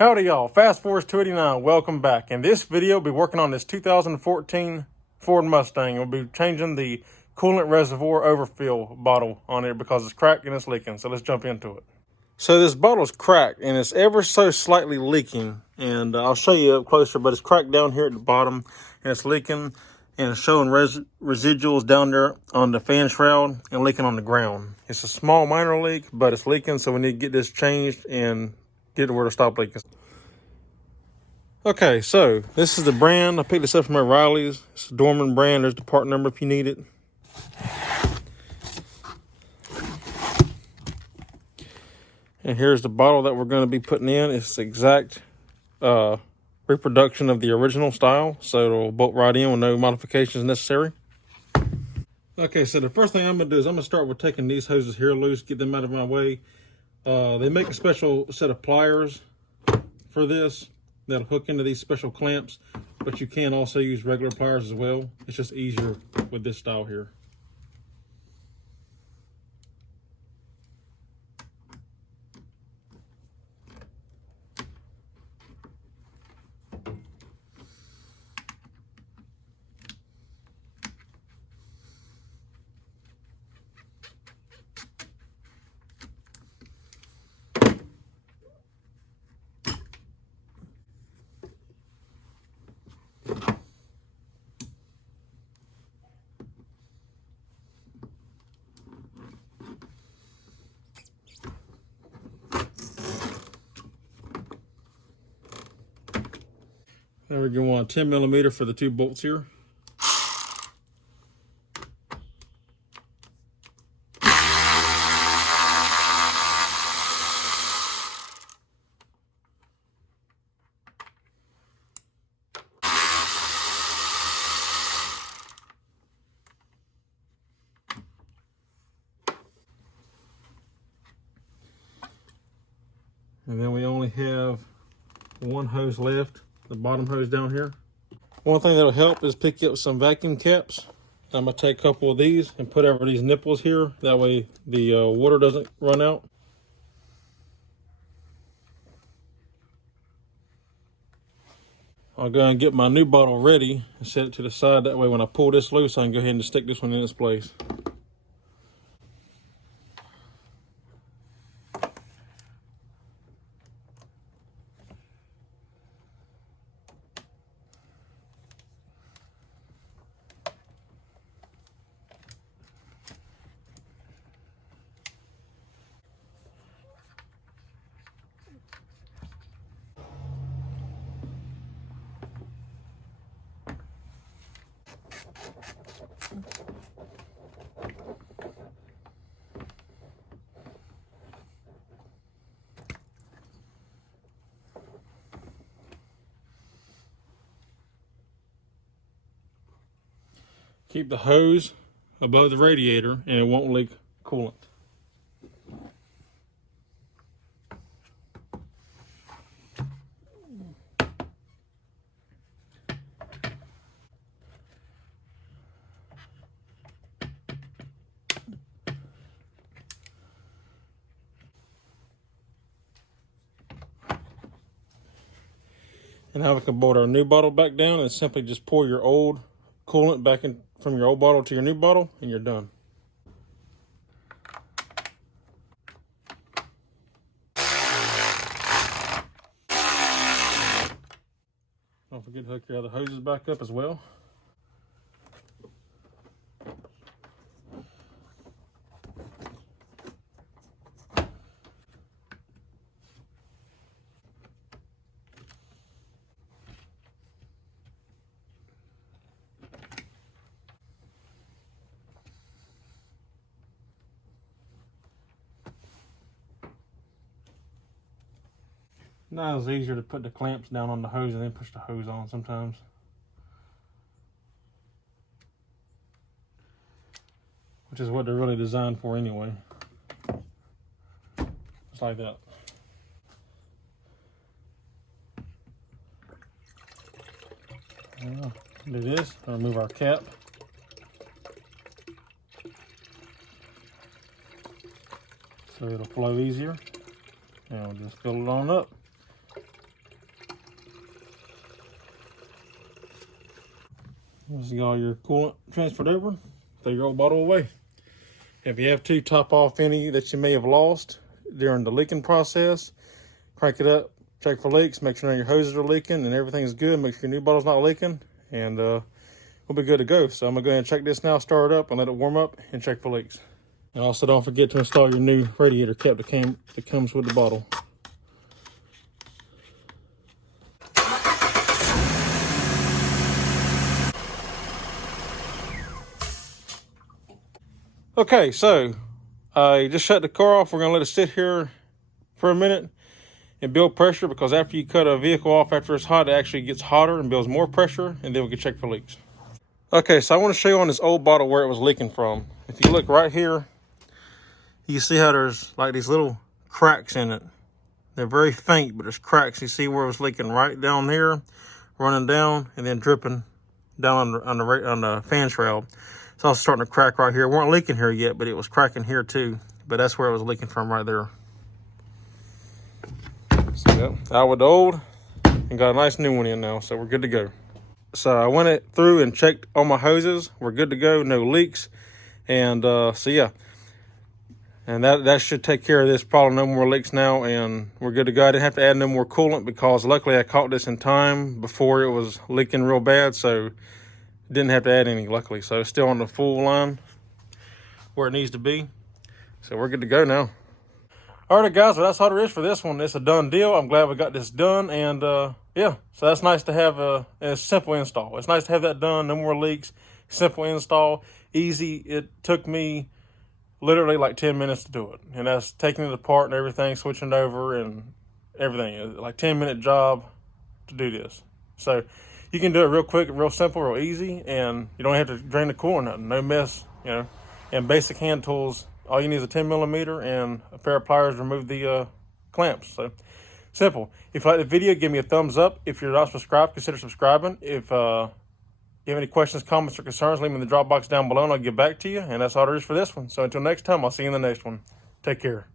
Howdy y'all, Fast Force 289, welcome back. In this video, we'll be working on this 2014 Ford Mustang. We'll be changing the coolant reservoir overfill bottle on it because it's cracked and it's leaking. So let's jump into it. So this bottle's cracked and it's ever so slightly leaking. And I'll show you up closer, but it's cracked down here at the bottom and it's leaking and it's showing residuals down there on the fan shroud and leaking on the ground. It's a small minor leak, but it's leaking, so we need to get this changed and get it where to stop leaking. Okay, so this is the brand. I picked this up from O'Reilly's. It's a Dorman brand. There's the part number if you need it. And here's the bottle that we're going to be putting in. It's the exact reproduction of the original style, so it'll bolt right in with no modifications necessary. Okay, so the first thing I'm going to do is I'm going to start with taking these hoses here loose, get them out of my way. They make a special set of pliers for this that'll hook into these special clamps, but you can also use regular pliers as well. It's just easier with this style here. Then we're going to want 10 millimeter for the two bolts here. And then we only have one hose left, the bottom hose down here. One thing that'll help is pick up some vacuum caps. I'm gonna take a couple of these and put over these nipples here. That way the water doesn't run out. I'll go and get my new bottle ready and set it to the side. That way when I pull this loose, I can go ahead and stick this one in its place. Keep the hose above the radiator and it won't leak coolant. And now we can bolt our new bottle back down and simply just pour your old coolant back in from your old bottle to your new bottle and you're done. Don't forget to hook your other hoses back up as well. Now it's easier to put the clamps down on the hose and then push the hose on sometimes. Which is what they're really designed for anyway. Just like that. Now, do this, remove our cap. So it'll flow easier. And we'll just fill it on up. This is all your coolant transferred over. Throw your old bottle away. If you have to, top off any that you may have lost during the leaking process. Crank it up, check for leaks, make sure none of your hoses are leaking and everything's good. Make sure your new bottle's not leaking, and we'll be good to go. So I'm gonna go ahead and check this now, start it up, and let it warm up and check for leaks. And also don't forget to install your new radiator cap that comes with the bottle. Okay, so I just shut the car off. We're gonna let it sit here for a minute and build pressure, because after you cut a vehicle off after it's hot, it actually gets hotter and builds more pressure, and then we can check for leaks. Okay, so I want to show you on this old bottle where it was leaking from. If you look right here, you can see how there's like these little cracks in it. They're very faint, but there's cracks. You see where it was leaking right down here, running down, and then dripping down on the fan shroud. It's also starting to crack right here. It weren't leaking here yet, but it was cracking here too. But that's where it was leaking from right there. So yeah, out with the old and got a nice new one in now, so we're good to go. So I went through and checked all my hoses. We're good to go, no leaks. And so yeah, and that should take care of this problem. No more leaks now, and we're good to go. I didn't have to add no more coolant because luckily I caught this in time before it was leaking real bad, so didn't have to add any, luckily. So it's still on the full line where it needs to be. So we're good to go now. All right, guys, well, that's all there is for this one. It's a done deal. I'm glad we got this done. And yeah, so that's nice to have a simple install. It's nice to have that done. No more leaks. Simple install. Easy. It took me literally like 10 minutes to do it. And that's taking it apart and everything, switching it over and everything. It was like 10-minute job to do this. So you can do it real quick, real simple, real easy, and you don't have to drain the coolant, nothing, no mess, you know. And basic hand tools, all you need is a 10mm and a pair of pliers to remove the clamps. So simple. If you like the video, give me a thumbs up. If you're not subscribed, consider subscribing. If you have any questions, comments, or concerns, leave them in the drop box down below and I'll get back to you. And that's all there is for this one. So until next time, I'll see you in the next one. Take care.